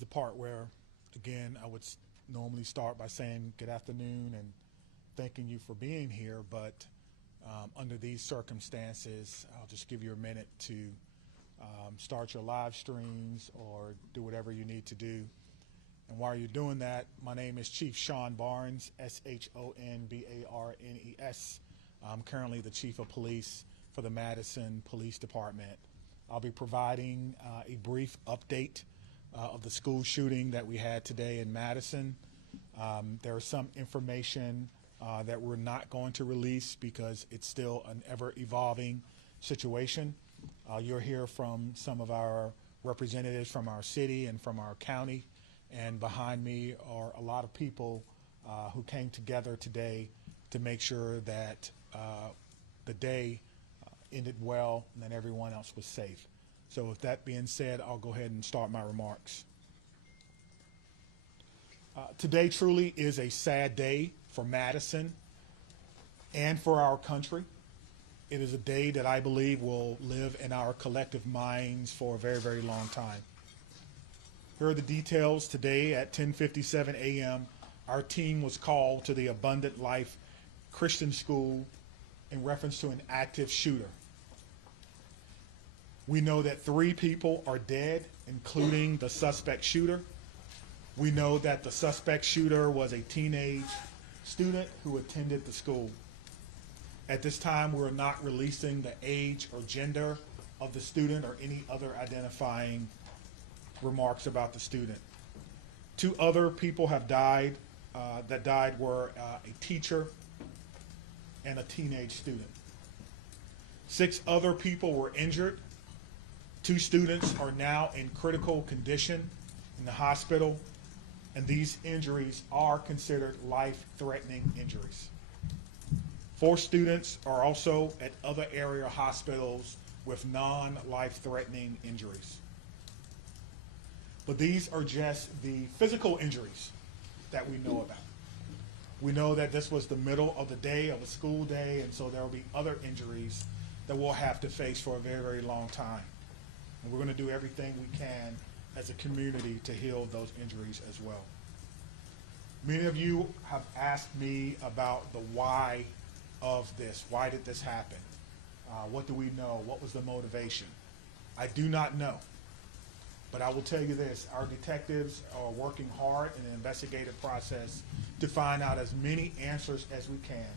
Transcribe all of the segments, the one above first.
the part where, again, I would normally start by saying good afternoon and thanking you for being here, but under these circumstances, I'll just give you a minute to start your live streams or do whatever you need to do. And while you're doing that, my name is Chief Sean Barnes, S-H-O-N-B-A-R-N-E-S. I'm currently the Chief of Police for the Madison Police Department. I'll be providing a brief update of the school shooting that we had today in Madison. There is some information that we're not going to release because it's still an ever-evolving situation. You'll hear from some of our representatives from our city and from our county. And behind me are a lot of people who came together today to make sure that the day ended well and that everyone else was safe. So with that being said, I'll go ahead and start my remarks. Today truly is a sad day for Madison and for our country. It is a day that I believe will live in our collective minds for a very, very long time. Here are the details. Today at 10:57 a.m., our team was called to the Abundant Life Christian School in reference to an active shooter. We know that 3 people are dead, including the suspect shooter. We know that the suspect shooter was a teenage student who attended the school. At this time, we're not releasing the age or gender of the student or any other identifying remarks about the student. 2 other people have died. That died were a teacher and a teenage student. 6 other people were injured. 2 students are now in critical condition in the hospital, and these injuries are considered life-threatening injuries. 4 students are also at other area hospitals with non-life-threatening injuries. But these are just the physical injuries that we know about. We know that this was the middle of the day, of a school day, and so there will be other injuries that we'll have to face for a very, very long time. And we're going to do everything we can as a community to heal those injuries as well. Many of you have asked me about the why of this. Why did this happen? What do we know? What was the motivation? I do not know. But I will tell you this, our detectives are working hard in the investigative process to find out as many answers as we can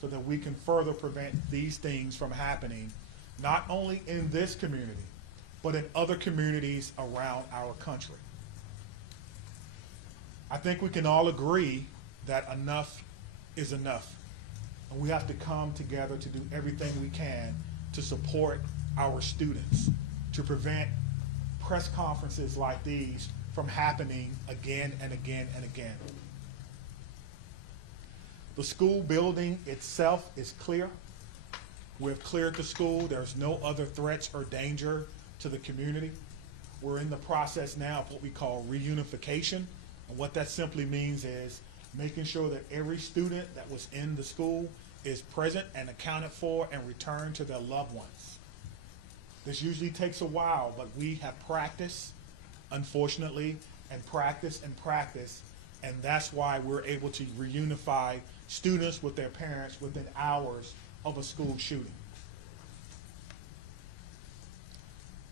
so that we can further prevent these things from happening, not only in this community, but in other communities around our country. I think we can all agree that enough is enough. And we have to come together to do everything we can to support our students, to prevent press conferences like these from happening again and again and again. The school building itself is clear. We've cleared the school. There's no other threats or danger to the community. We're in the process now of what we call reunification. And what that simply means is making sure that every student that was in the school is present and accounted for and returned to their loved ones. This usually takes a while, but we have practiced, unfortunately, and practice, and that's why we're able to reunify students with their parents within hours of a school shooting.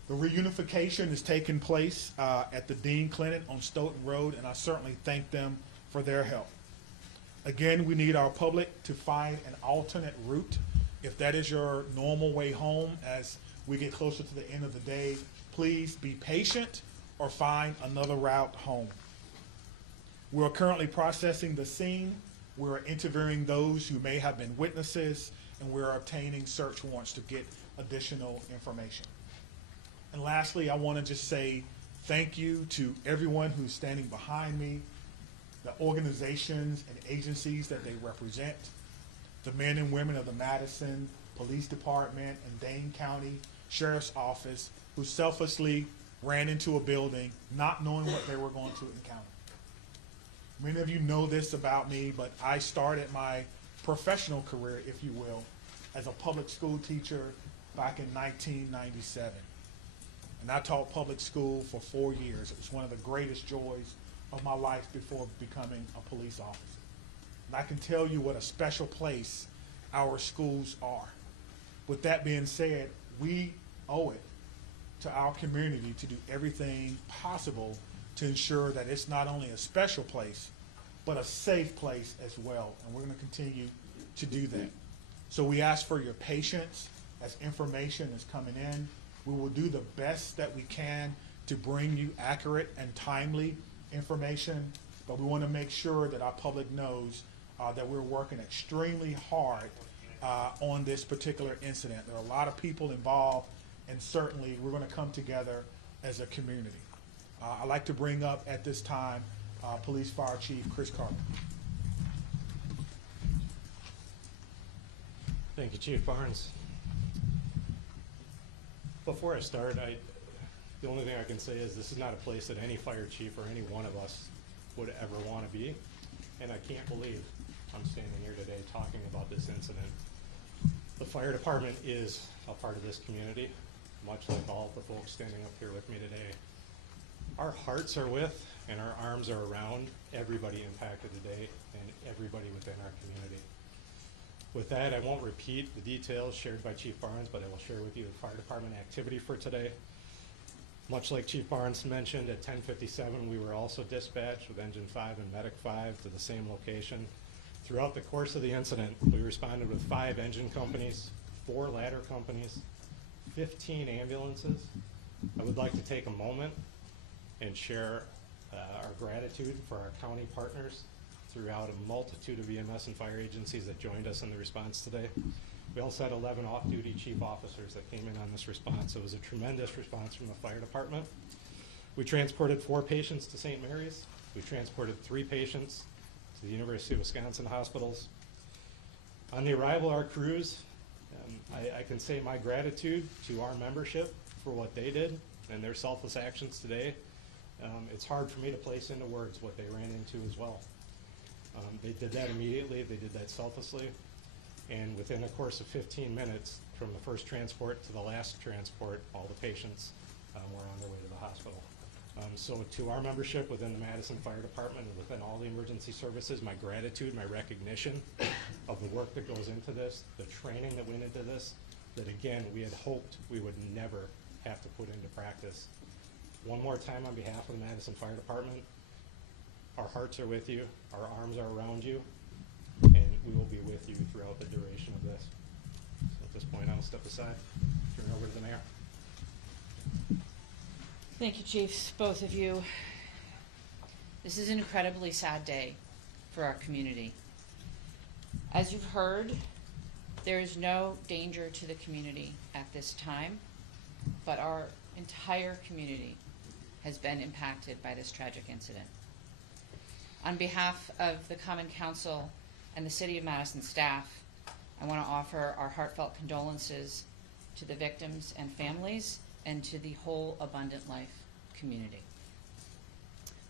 The reunification is taking place at the Dean Clinic on Stoughton Road, and I certainly thank them for their help. Again, we need our public to find an alternate route. If that is your normal way home as we get closer to the end of the day, please be patient or find another route home. We're currently processing the scene. We're interviewing those who may have been witnesses, and we're obtaining search warrants to get additional information. And lastly, I want to just say thank you to everyone who's standing behind me, the organizations and agencies that they represent, the men and women of the Madison Police Department and Dane County Sheriff's Office who selflessly ran into a building not knowing what they were going to encounter. Many of you know this about me, but I started my professional career, if you will, as a public school teacher back in 1997. and I taught public school for 4 years. It was one of the greatest joys of my life before becoming a police officer. And I can tell you what a special place our schools are. With that being said, we owe it to our community to do everything possible to ensure that it's not only a special place, but a safe place as well. And we're going to continue to do that. So we ask for your patience as information is coming in. We will do the best that we can to bring you accurate and timely information, but we want to make sure that our public knows that we're working extremely hard on this particular incident. There are a lot of people involved, and certainly we're going to come together as a community. I'd like to bring up at this time Police Fire Chief Chris Carter. Thank you, Chief Barnes. Before I start, the only thing I can say is this is not a place that any fire chief or any one of us would ever want to be, and I can't believe I'm standing here today talking about this incident. The fire department is a part of this community, much like all of the folks standing up here with me today. Our hearts are with and our arms are around everybody impacted today and everybody within our community. With that, I won't repeat the details shared by Chief Barnes, but I will share with you the fire department activity for today. Much like Chief Barnes mentioned, at 10:57, we were also dispatched with Engine 5 and Medic 5 to the same location. Throughout the course of the incident, we responded with 5 engine companies, 4 ladder companies, 15 ambulances. I would like to take a moment and share our gratitude for our county partners throughout a multitude of EMS and fire agencies that joined us in the response today. We also had 11 off-duty chief officers that came in on this response. So it was a tremendous response from the fire department. We transported 4 patients to St. Mary's. We transported 3 patients to the University of Wisconsin hospitals. On the arrival of our crews, I can say my gratitude to our membership for what they did and their selfless actions today. It's hard for me to place into words what they ran into as well. They did that immediately, they did that selflessly, and within a course of 15 minutes, from the first transport to the last transport, all the patients were on their way to the hospital. So to our membership within the Madison Fire Department and within all the emergency services, my gratitude, my recognition of the work that goes into this, the training that went into this, that again, we had hoped we would never have to put into practice. One more time on behalf of the Madison Fire Department, our hearts are with you, our arms are around you, and we will be with you throughout the duration of this. So at this point, I'll step aside, turn it over to the mayor. Thank you, Chiefs, both of you. This is an incredibly sad day for our community. As you've heard, there is no danger to the community at this time, but our entire community has been impacted by this tragic incident. On behalf of the Common Council and the City of Madison staff, I want to offer our heartfelt condolences to the victims and families and to the whole Abundant Life community.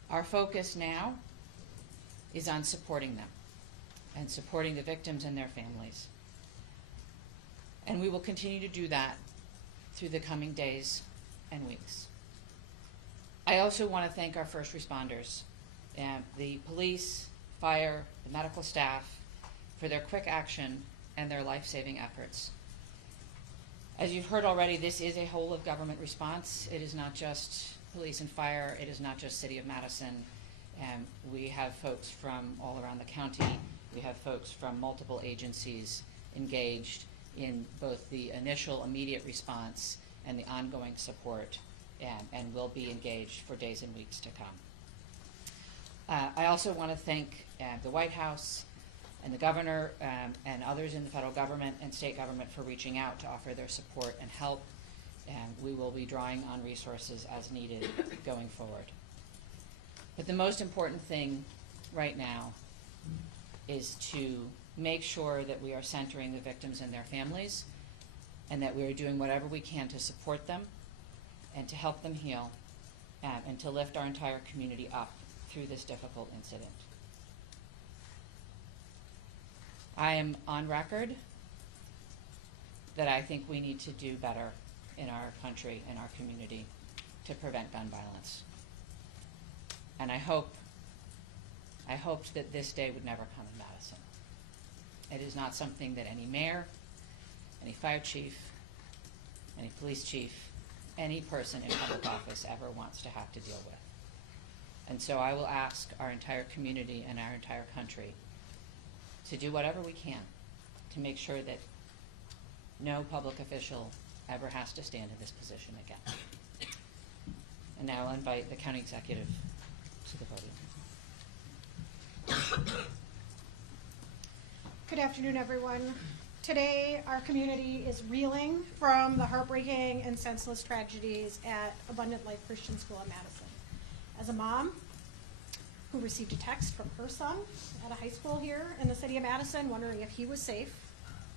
Our focus now is on supporting them and supporting the victims and their families. And we will continue to do that through the coming days and weeks. I also want to thank our first responders, and the police, fire, the medical staff, for their quick action and their life-saving efforts. As you've heard already, this is a whole of government response. It is not just police and fire. It is not just City of Madison. We have folks from all around the county. We have folks from multiple agencies engaged in both the initial immediate response and the ongoing support, and will be engaged for days and weeks to come. I also want to thank the White House and the governor and others in the federal government and state government for reaching out to offer their support and help. And we will be drawing on resources as needed going forward. But the most important thing right now is to make sure that we are centering the victims and their families, and that we are doing whatever we can to support them and to help them heal, and to lift our entire community up through this difficult incident. I am on record that I think we need to do better in our country and our community to prevent gun violence. And I hoped that this day would never come in Madison. It is not something that any mayor, any fire chief, any police chief, any person in public office ever wants to have to deal with. And so I will ask our entire community and our entire country to do whatever we can to make sure that no public official ever has to stand in this position again. And now I'll invite the county executive to the podium. Good afternoon, everyone. Today, our community is reeling from the heartbreaking and senseless tragedies at Abundant Life Christian School in Madison. As a mom who received a text from her son at a high school here in the city of Madison wondering if he was safe,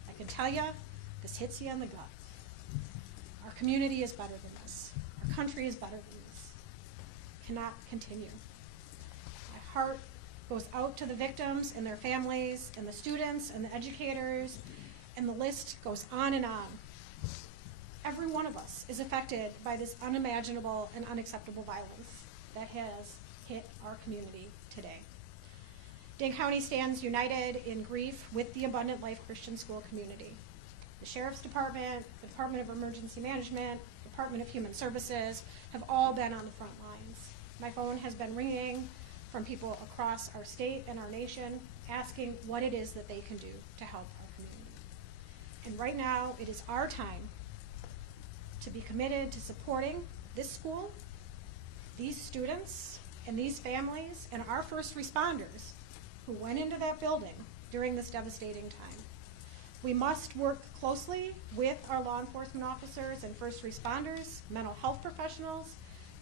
I can tell you, this hits you in the gut. Our community is better than this. Our country is better than this. Cannot continue. My heart goes out to the victims and their families and the students and the educators, and the list goes on and on. Every one of us is affected by this unimaginable and unacceptable violence that has hit our community today. Dane County stands united in grief with the Abundant Life Christian School community. The Sheriff's Department, the Department of Emergency Management, Department of Human Services have all been on the front lines. My phone has been ringing from people across our state and our nation asking what it is that they can do to help our community. And right now, it is our time to be committed to supporting this school, these students, and these families, and our first responders who went into that building during this devastating time. We must work closely with our law enforcement officers and first responders, mental health professionals,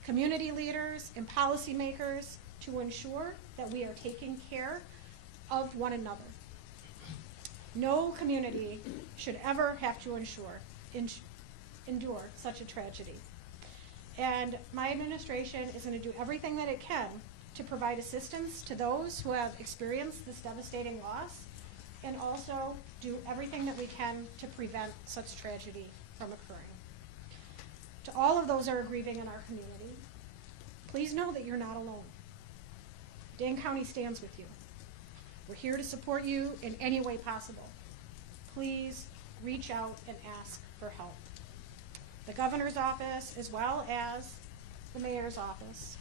community leaders, and policymakers to ensure that we are taking care of one another. No community should ever have to endure such a tragedy. And my administration is going to do everything that it can to provide assistance to those who have experienced this devastating loss, and also do everything that we can to prevent such tragedy from occurring. To all of those who are grieving in our community, please know that you're not alone. Dane County stands with you. We're here to support you in any way possible. Please reach out and ask for help. The governor's office, as well as the mayor's office,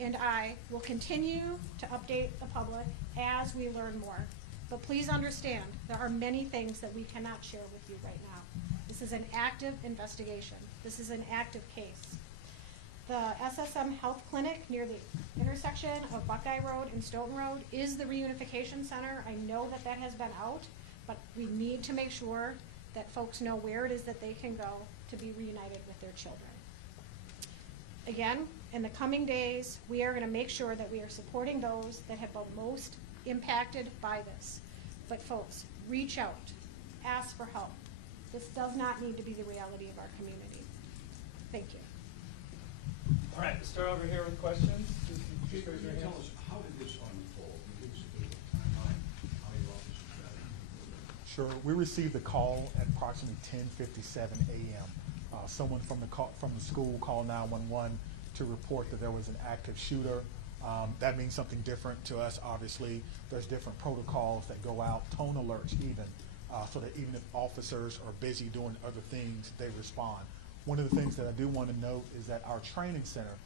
and I will continue to update the public as we learn more. But please understand, there are many things that we cannot share with you right now. This is an active investigation. This is an active case. The SSM Health Clinic near the intersection of Buckeye Road and Stoughton Road is the reunification center. I know that that has been out, but we need to make sure that folks know where it is that they can go to be reunited with their children. Again, in the coming days, we are going to make sure that we are supporting those that have been most impacted by this. But folks, reach out, ask for help. This does not need to be the reality of our community. Thank you. All right, let's start over here with questions. Can you tell us, how did this unfold? Can you give us a bit of a timeline, how your office is strategy? Sure. We received a call at approximately 10:57 a.m. Someone from the school called 911 to report that there was an active shooter. That means something different to us, obviously. There's different protocols that go out, tone alerts even, so that even if officers are busy doing other things, they respond. One of the things that I do want to note is that our training center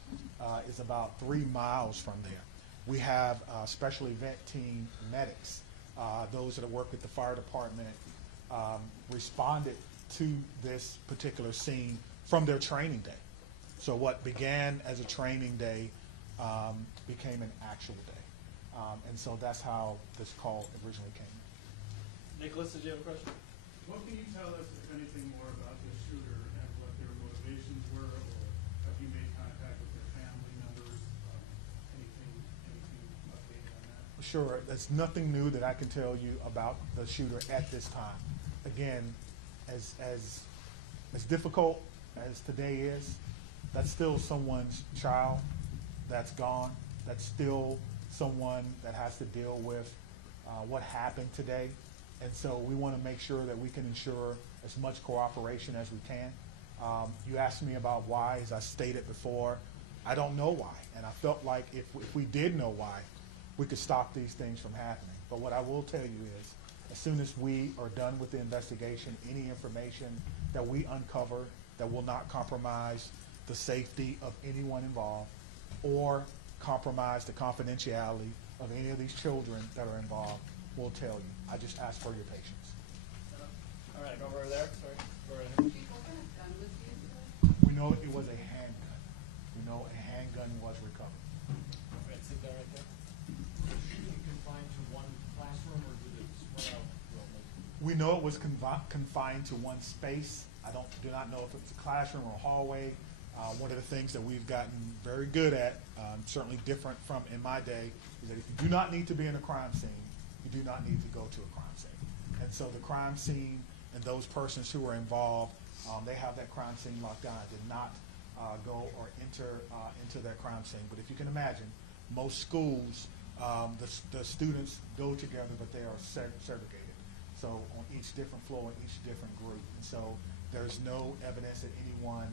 is about 3 miles from there. We have special event team medics, those that work with the fire department, responded to this particular scene from their training day. So what began as a training day became an actual day. And so that's how this call originally came. Nicholas, did you have a question? What can you tell us, if anything, more about this shooter and what their motivations were, or have you made contact with their family members? Anything updated on that? Sure, there's nothing new that I can tell you about the shooter at this time. Again, as difficult as today is, that's still someone's child that's gone. That's still someone that has to deal with what happened today. And so we want to make sure that we can ensure as much cooperation as we can You asked me about why, as I stated before. I don't know why, and I felt like if we did know why, we could stop these things from happening. But what I will tell you is, as soon as we are done with the investigation, any information that we uncover that will not compromise the safety of anyone involved or compromise the confidentiality of any of these children that are involved, we'll tell you. I just ask for your patience. All right, over there, sorry. Go right ahead. We know it was a handgun. We know a handgun was recovered. All right, sit down right there. Was shooting confined to one classroom, or did it spread out throughout multiple? We know it was confined to one space. I do not know if it was a classroom or a hallway. One of the things that we've gotten very good at, certainly different from in my day, is that if you do not need to be in a crime scene, you do not need to go to a crime scene. And so the crime scene and those persons who were involved, they have that crime scene locked down. I did not go or enter into that crime scene. But if you can imagine, most schools, the students go together, but they are segregated. So on each different floor, in each different group. And so there's no evidence that anyone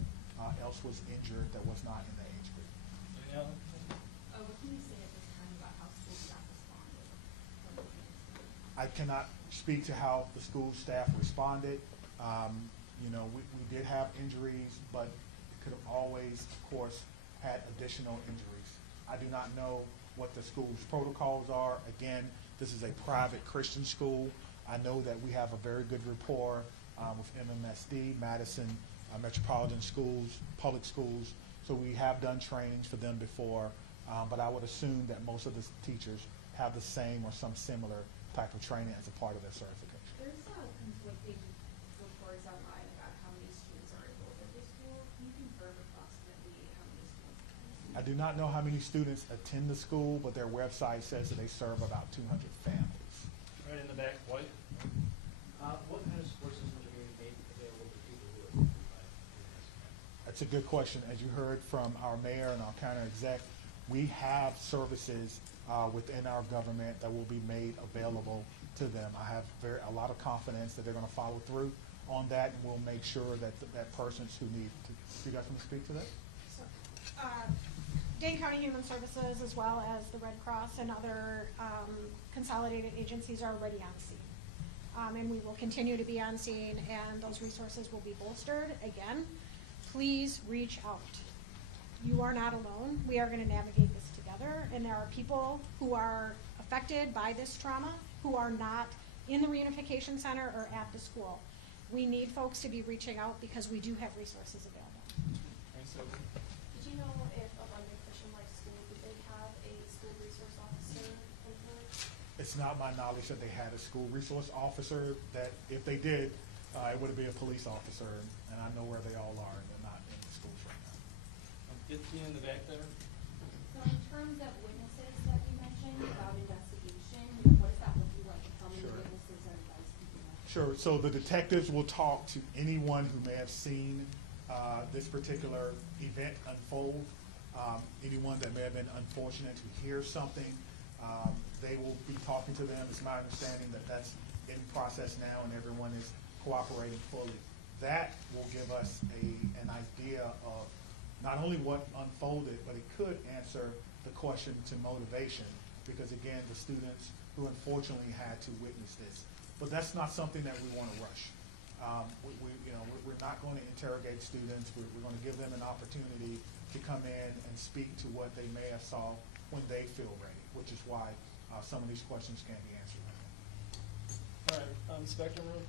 else was injured that was not in the age group. Any other? What can you say at this time about how school staff responded? I cannot speak to how the school staff responded. You know, we did have injuries, but could have always, of course, had additional injuries. I do not know what the school's protocols are. Again, this is a private Christian school. I know that we have a very good rapport with MMSD, Madison Metropolitan Schools, public schools. So we have done trainings for them before, but I would assume that most of the teachers have the same or some similar type of training as a part of their certification. There's conflicting reports online about how many students are enrolled at this school. Can you confirm approximately how many students attend? I do not know how many students attend the school, but their website says that they serve about 200 families. Right in the back, White. What kind of support systems are being made available to people who are affected by this? That's a good question. As you heard from our mayor and our county exec, we have services within our government that will be made available to them. I have a lot of confidence that they're going to follow through on that, and we'll make sure that that persons who need to. You guys want to speak to that? So, Dane County Human Services, as well as the Red Cross and other consolidated agencies, are already on scene. And we will continue to be on scene, and those resources will be bolstered. Again, please reach out. You are not alone. We are going to navigate this together, and there are people who are affected by this trauma who are not in the reunification center or at the school. We need folks to be reaching out because we do have resources available. Thanks, Sophie. Did you know if Abundant Christian Life School, did they have a school resource officer in place? It's not my knowledge that they had a school resource officer. That if they did, it would be a police officer, and I know where they all are. They're not in the schools right now. Get in the back there. So in terms of witnesses that you mentioned about investigation, what is that looking like? How many Sure. witnesses are you guys keeping up? Sure. So the detectives will talk to anyone who may have seen this particular event unfold. Anyone that may have been unfortunate to hear something, they will be talking to them. It's my understanding that that's in process now, and everyone is cooperating fully. That will give us an idea of not only what unfolded, but it could answer the question to motivation, because again, the students who unfortunately had to witness this. But that's not something that we want to rush. We're not going to interrogate students. We're going to give them an opportunity to come in and speak to what they may have saw when they feel ready, which is why some of these questions can't be answered right now. All right, Spectrum Room.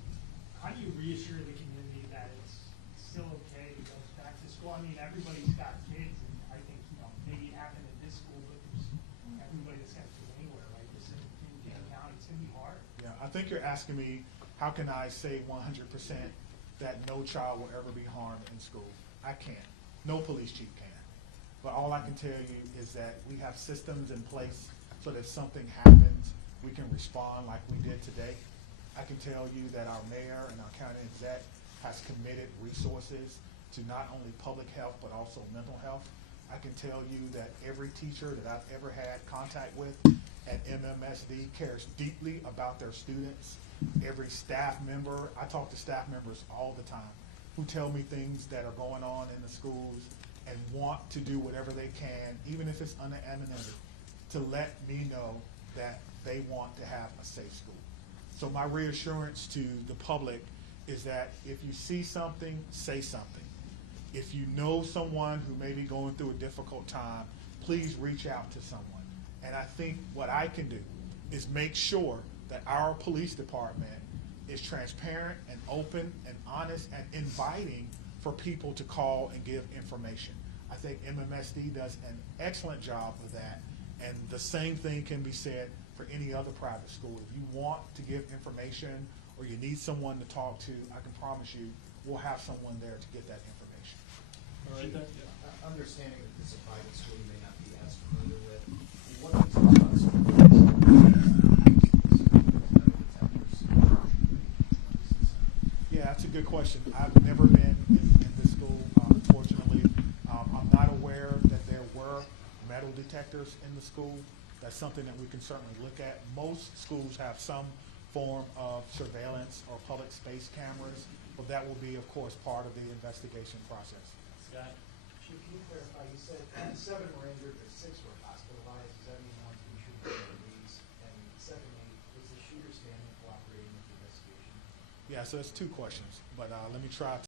How do you reassure the community that it's still okay to go back to school? I mean, everybody's got kids, and I think, maybe it happened at this school, but there's everybody that's got kids anywhere, right? This in Dane County, it's gonna be hard. Yeah, I think you're asking me, how can I say 100% that no child will ever be harmed in school? I can't. No police chief can. But all I can tell you is that we have systems in place so that if something happens, we can respond like we did today. I can tell you that our mayor and our county exec has committed resources to not only public health, but also mental health. I can tell you that every teacher that I've ever had contact with at MMSD cares deeply about their students. Every staff member, I talk to staff members all the time. who tell me things that are going on in the schools and want to do whatever they can, even if it's unanonymity, to let me know that they want to have a safe school. So my reassurance to the public is that if you see something, say something. If you know someone who may be going through a difficult time, please reach out to someone. And I think what I can do is make sure that our police department is transparent and open and honest and inviting for people to call and give information. I think MMSD does an excellent job of that, and the same thing can be said for any other private school. If you want to give information or you need someone to talk to, I can promise you we'll have someone there to get that information. All right, then. Understanding that this is a private school you may not be as familiar with, what are the Yeah, that's a good question. I've never been in this school, unfortunately. I'm not aware that there were metal detectors in the school. That's something that we can certainly look at. Most schools have some form of surveillance or public space cameras, but that will be, of course, part of the investigation process. Scott? Chief, can you clarify, you said 7 were injured, but 6 were hospitalized, does that mean one's been treated for disease? And secondly, was the shooter standing cooperating with the investigation? Yeah, so it's two questions, but let me try